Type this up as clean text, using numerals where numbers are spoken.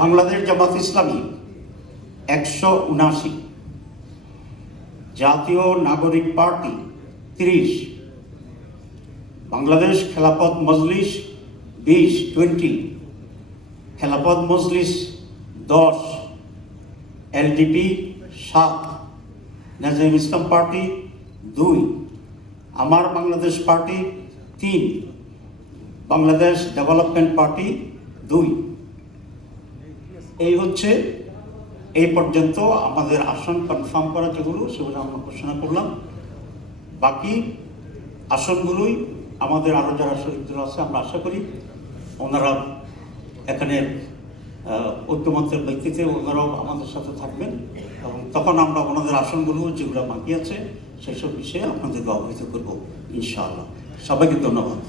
বাংলাদেশ জামাত ইসলামী 179, জাতীয় নাগরিক party 30, Bangladesh Khelafat Majlis 20, Khelafat Majlis 10, LDP 7, Nazim ইসলাম party 2, আমার Bangladesh party 3, Bangladesh development party 2। এই হচ্ছে এই পর্যন্ত আমাদের আসন কনফার্ম করা যেগুলো, সেগুলো আমরা ঘোষণা করলাম। বাকি আসনগুলোই আমাদের আরও যারা শহীদ আছে আমরা আশা করি ওনারা এখানে ঐক্যমত্যের ভিত্তিতে ওনারাও আমাদের সাথে থাকবেন এবং তখন আমরা ওনাদের আসনগুলো যেগুলো বাকি আছে সেসব বিষয়ে আপনাদেরকে অবহিত করবো ইনশাআল্লাহ। সবাইকে ধন্যবাদ।